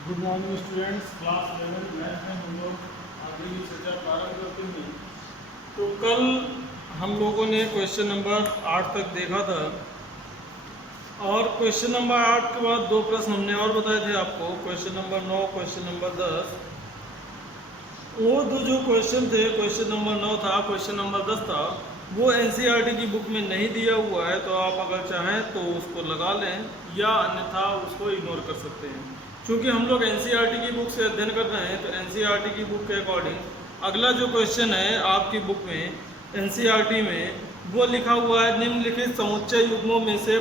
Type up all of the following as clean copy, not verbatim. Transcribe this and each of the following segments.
Good morning students. Class 11 math में हम लोग आगे की चर्चा प्रारंभ करते हैं। तो कल हम लोगों ने क्वेश्चन नंबर 8 तक देखा था और क्वेश्चन नंबर 8 के बाद दो प्रश्न हमने और बताए थे आपको, क्वेश्चन नंबर 9, क्वेश्चन नंबर 10। वो दो जो क्वेश्चन थे, क्वेश्चन नंबर 9 था, क्वेश्चन नंबर 10 था, वो एनसीईआरटी की बुक में नहीं दिया हुआ है। तो आप अगर चाहें तो उसको लगा लें या अन्यथा उसको इग्नोर कर सकते हैं। क्योंकि हम लोग एनसीईआरटी की बुक से अध्ययन कर रहे हैं, तो एनसीईआरटी की बुक के अकॉर्डिंग अगला जो क्वेश्चन है आपकी बुक में एनसीईआरटी में वो लिखा हुआ है, निम्नलिखित समुच्चय युग्मों में से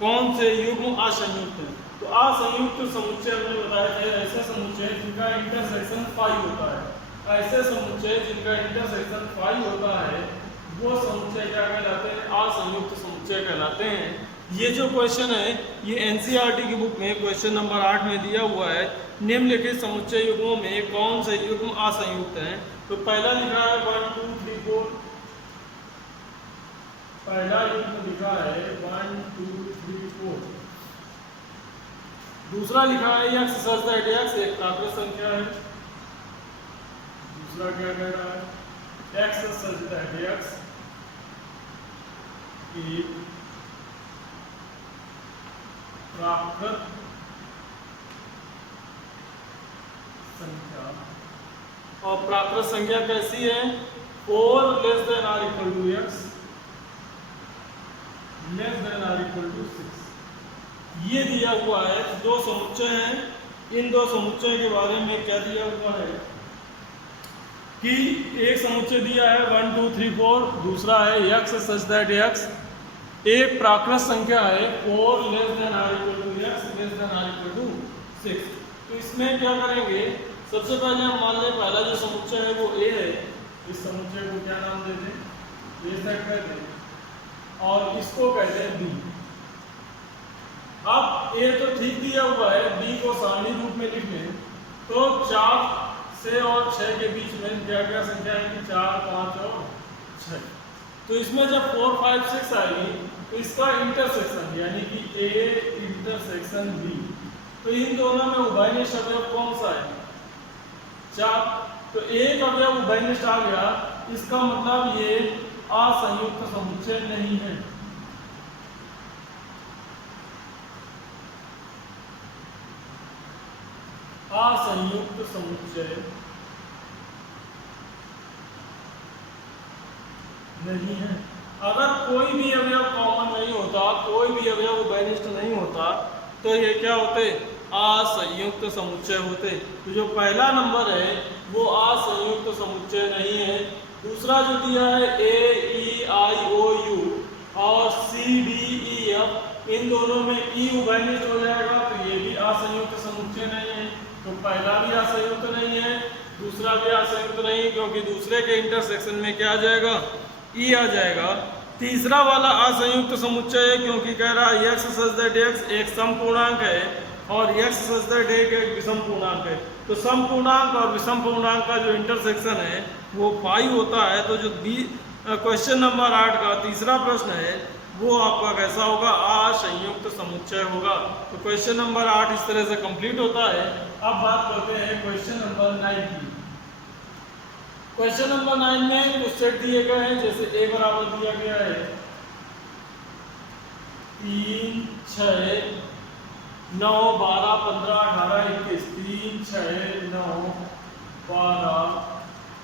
कौन से युग्म असंयुक्त है। तो असंयुक्त समुच्चय हमने बताया थे ऐसे समुच्चय जिनका इंटरसेक्शन 5 होता है। ऐसे समुच्चय जिनका इंटरसेक्शन 5 होता है वो समुच्चय क्या कहलाते हैं? असंयुक्त समुच्चय कहलाते हैं। ये जो क्वेश्चन है ये एनसीईआरटी की बुक में क्वेश्चन नंबर 8 में दिया हुआ है, निम्नलिखित समुच्चय युग्मों में कौन से युग्म असंयुक्त हैं। तो पहला लिखा है 1 2 3 4, पहला युग्म लिखा है 1 2 3 4। दूसरा लिखा है x सच दैट x एक प्राकृत संख्या है। दूसरा क्या कह रहा है? x सच दैट x एक प्राकृत संख्या। और प्राकृत संख्या कैसी है? 4 less than or equal to x less than or equal to 6। ये दिया हुआ है। दो समुच्चय हैं, इन दो समुच्चय के बारे में क्या दिया हुआ है कि एक समुच्चय दिया है 1 2 3 4, दूसरा है x सच दैट x एक प्राकृत संख्या है 4 less than or equal to x less than or equal to 6। तो इसमें क्या करेंगे? सबसे पहले हम मान लें पहला जो समुच्चय है वो a है। इस समुच्चय को क्या नाम देते हैं? a सेट कहते हैं और इसको कहते हैं b। अब a तो ठीक दिया हुआ है, b को सारणी रूप में लिख लें तो 4 से और 6 के बीच में क्या क्या संख्या है? 4 5 और 6। तो इसमें जब 4 5 6 आएगी तो इसका इंटरसेक्शन यानी कि a इंटरसेक्शन b, तो इन दोनों में उभयनिष्ठ अवयव कौन सा है? 4। तो एक अवयव उभयनिष्ठ आ गया, इसका मतलब ये असंयुक्त समुच्चय नहीं है। असंयुक्त समुच्चय नहीं है। अगर कोई भी अवयव कॉमन नहीं होता, कोई भी अवयव उभयनिष्ठ नहीं होता तो ये क्या होते? असंयुक्त समुच्चय होते। तो जो पहला नंबर है वो असंयुक्त समुच्चय नहीं है। दूसरा जो दिया है ए ई आई ओ यू और सी डी ई एफ, इन दोनों में ई उभयनिष्ठ हो जाएगा तो ये भी असंयुक्त समुच्चय नहीं है। तो पहला भी असंयुक्त नहीं है, दूसरा भी असंयुक्त नहीं, क्योंकि दूसरे के इंटरसेक्शन में क्या आ जाएगा? ई आ जाएगा। तीसरा वाला असंयुक्त समुच्चय है क्योंकि कह रहा है x सच दैट x एक समपूर्णांक है और x सच दैट एक विषम पूर्णांक है। तो समपूर्णांक और विषम पूर्णांक का जो इंटरसेक्शन है वो 5 होता है। तो जो क्वेश्चन नंबर 8 का तीसरा प्रश्न है वो आपका कैसा होगा? असंयुक्त समुच्चय होगा। तो क्वेश्चन नंबर 8 इस तरह से कंप्लीट होता है। अब बात करते हैं क्वेश्चन नंबर 9 की। क्वेश्चन नंबर 9 में कुछ सेट दिए गए हैं, जैसे a बराबर दिया गया है 3 6 9 12 15 18 21। 3 6 9 12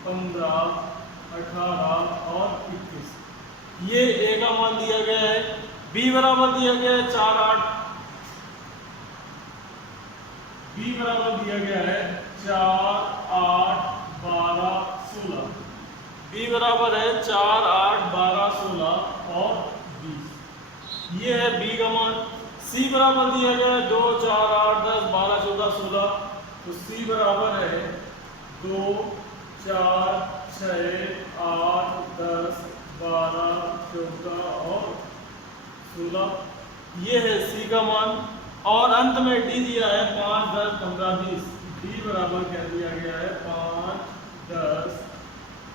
15 18 और 21, ये a का मान दिया गया है। b बराबर दिया गया है 4 8, b बराबर दिया गया है 4 8 12 16। b बराबर है 4 8 12 16 और 20, ये है b का मान। c बराबर दिया गया है 2 4 8 10 12 14 16। तो c बराबर है 2 4 6 8 10 12 14 और 16, ये है c का मान। और अंत में d दिया है 5 10 15 20। d बराबर क्या दिया गया है? 5 10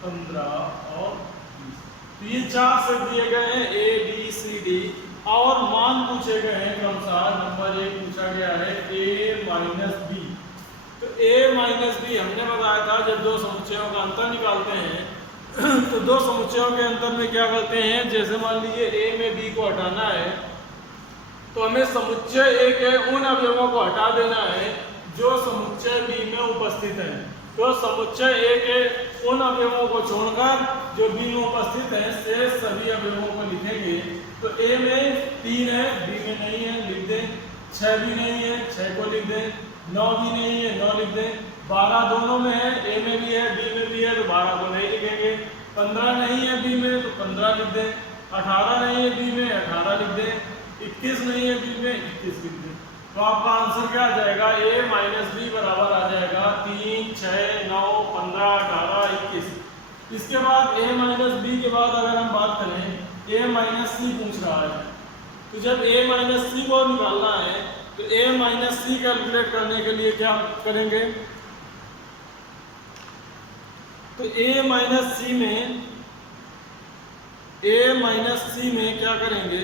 15 और 20। तो ये 4 सेट दिए गए हैं a b c d और मान पूछे गए हैं क्रमशः। नंबर 1 पूछा गया है a - b A minus B हमने बताया था जब दो समुच्चयों का अंतर निकालते हैं तो दो समुच्चयों के अंतर में क्या करते हैं, जैसे मान लीजिए ए में बी को हटाना है तो हमें समुच्चय ए के उन अवयवों को हटा देना है जो समुच्चय बी में उपस्थित है। तो समुच्चय ए के उन अवयवों को छोड़कर जो बी में उपस्थित है शेष सभी अवयवों को लिखेंगे। तो ए में 3 है, बी में नहीं है, लिख दें। 6 भी नहीं है, 6 को लिख दें। 9 भी नहीं है, 9 लिख दें। 12 दोनों में है, ए में भी है, बी में भी है, तो 12 को नहीं लिखेंगे। 15 नहीं है बी में, तो 15 लिख दें। 18 नहीं है बी में, 18 लिख दें। 21 नहीं है बी में, 21 लिख दें। तो आपका आंसर क्या आ जाएगा, ए माइनस बी बराबर आ जाएगा 3, 6, 9, 15, 18, 21। इसके बाद ए माइनस बी के बाद अगर हम बात करें ए माइनस सी पूछ रहा है, तो जब ए माइनस सी को निकालना है तो ए माइनस सी कैलकुलेट करने के लिए क्या करेंगे, तो ए माइनस सी में क्या करेंगे,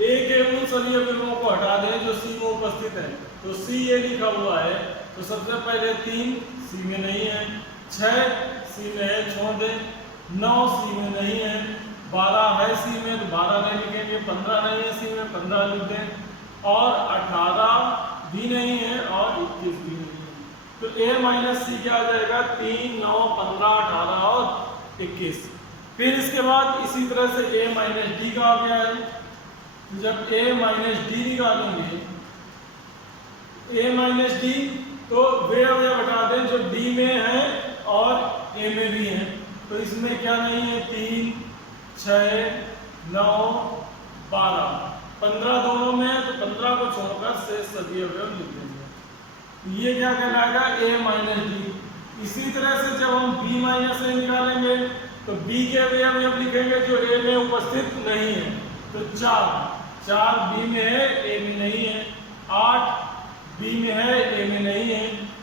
ए के उन सभी अवयवों को हटा दें जो सी में उपस्थित है। तो सी ये लिखा हुआ है, तो सबसे पहले 3 सी में नहीं है, 6 सी में है, छोड़ दें। 9 सी में नहीं है, 12 है सी में, तो 12 नहीं लिखेंगे। 15 नहीं है सी में, 15 लिख दें। और 18 भी नहीं है और 21 भी नहीं है। तो ए माइनस सी क्या आ जाएगा, 3, 9, 15, 18 और 21। फिर इसके बाद इसी तरह से ए माइनस डी का आ गया है। जब ए माइनस डी निकालेंगे, ए माइनस डी तो वे अवयव हटा दें जो डी में है और ए में भी है। तो इसमें क्या नहीं है, 3, 6, 9, 12, 15 दोनों में है, तो 15 को छोड़कर शेष सभी अवयव लिख देंगे। ये क्या कहलाएगा, ए माइनस डी। इसी तरह से जब हम बी माइनस ए निकालेंगे तो बी के अवयव लिखेंगे जो ए में उपस्थित नहीं है। तो 4 बी में है, ए में नहीं है। 8 बी में है, ए में नहीं है।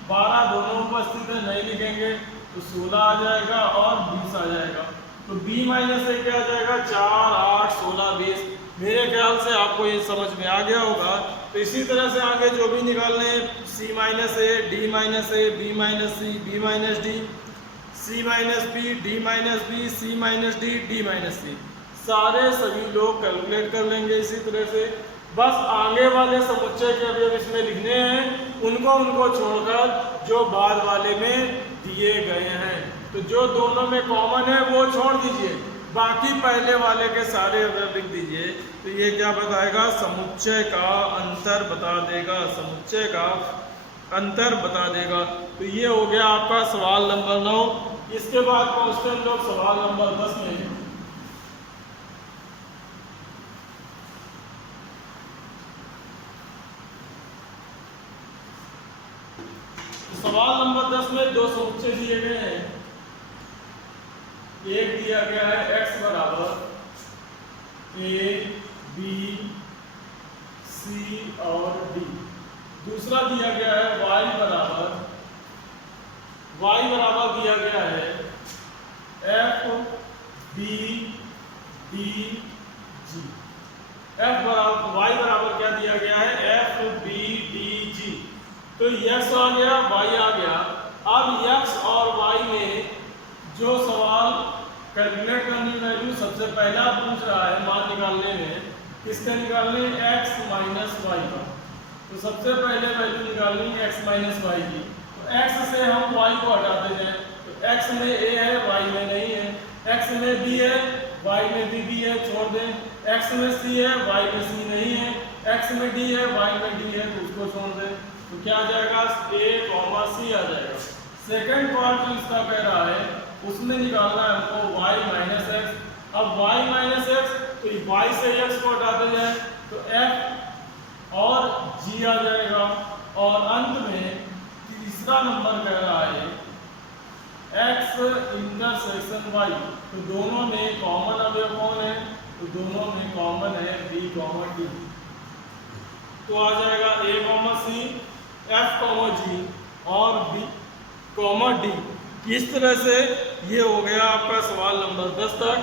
12 दोनों उपस्थित है, नहीं लिखेंगे। तो 16 आ जाएगा और 20 आ जाएगा। तो बी माइनस ए क्या आ जाएगा, 4, 8, 16, 20। मेरे ख्याल से आपको ये समझ में आ गया होगा। तो इसी तरह से आगे जो भी निकालने हैं, C minus A, D minus A, B minus C, B minus D, C minus B, D minus B, C minus D, D minus C, सारे सभी लोग कैलकुलेट कर लेंगे। इसी तरह से बस आगे वाले समुच्चय के अवयव इसमें लिखने हैं, उनको छोड़कर जो बाद वाले में दिए गए हैं। तो जो दोनों में कॉमन है वो छोड़ दीजिए, बाकी पहले वाले के सारे अवयव लिख दीजिए। तो ये क्या बताएगा, समुच्चय का अंतर बता देगा, समुच्चय का अंतर बता देगा। तो ये हो गया आपका सवाल नंबर 9। इसके बाद पहुंचते हैं लोग सवाल नंबर 10 में। सवाल नंबर 10 में दो समुच्चय दिए गए हैं। एक दिया गया है x बराबर a, b, c और d। दूसरा दिया गया है y बराबर दिया गया है f, b, d, g। f बराबर y बराबर क्या दिया गया है, f, b, d, g। तो x आ गया, y आ गया। अब x और y में जो सवाल कैलकुलेट करनी वैल्यू सबसे पहला पूछ रहा है मान निकालने में, किसका निकालने, x माइनस वाई का। तो सबसे पहले वैल्यू निकालनी है x माइनस वाई की। तो x से हम y को हटाते जाएं। तो x में a है, y में नहीं है। x में b है, y में b है, छोड़ दें। x में c है, y में c नहीं है। x में d है, y में d है, तो उसको छोड़ दें। तो क्या आ जाएगा, a, c आ जाएगा। सेकंड पार्ट जो इसका कह रहा है उसमें निकालना है हमको y माइनस एक्स। अब y माइनस एक्स, तो y से x को हटाते जाए तो f और g आ जाएगा। और अंत में तीसरा नंबर कह रहा है x इंटरसेक्शन y। तो दोनों में कॉमन अवयव कौन है, तो दोनों में कॉमन है b, d। तो आ जाएगा a, c, f, g और b, d। इस तरह से ये हो गया आपका सवाल नंबर 10 तक।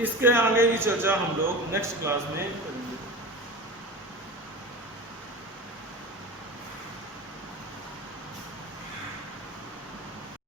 इसके आगे की चर्चा हम लोग नेक्स्ट क्लास में करेंगे।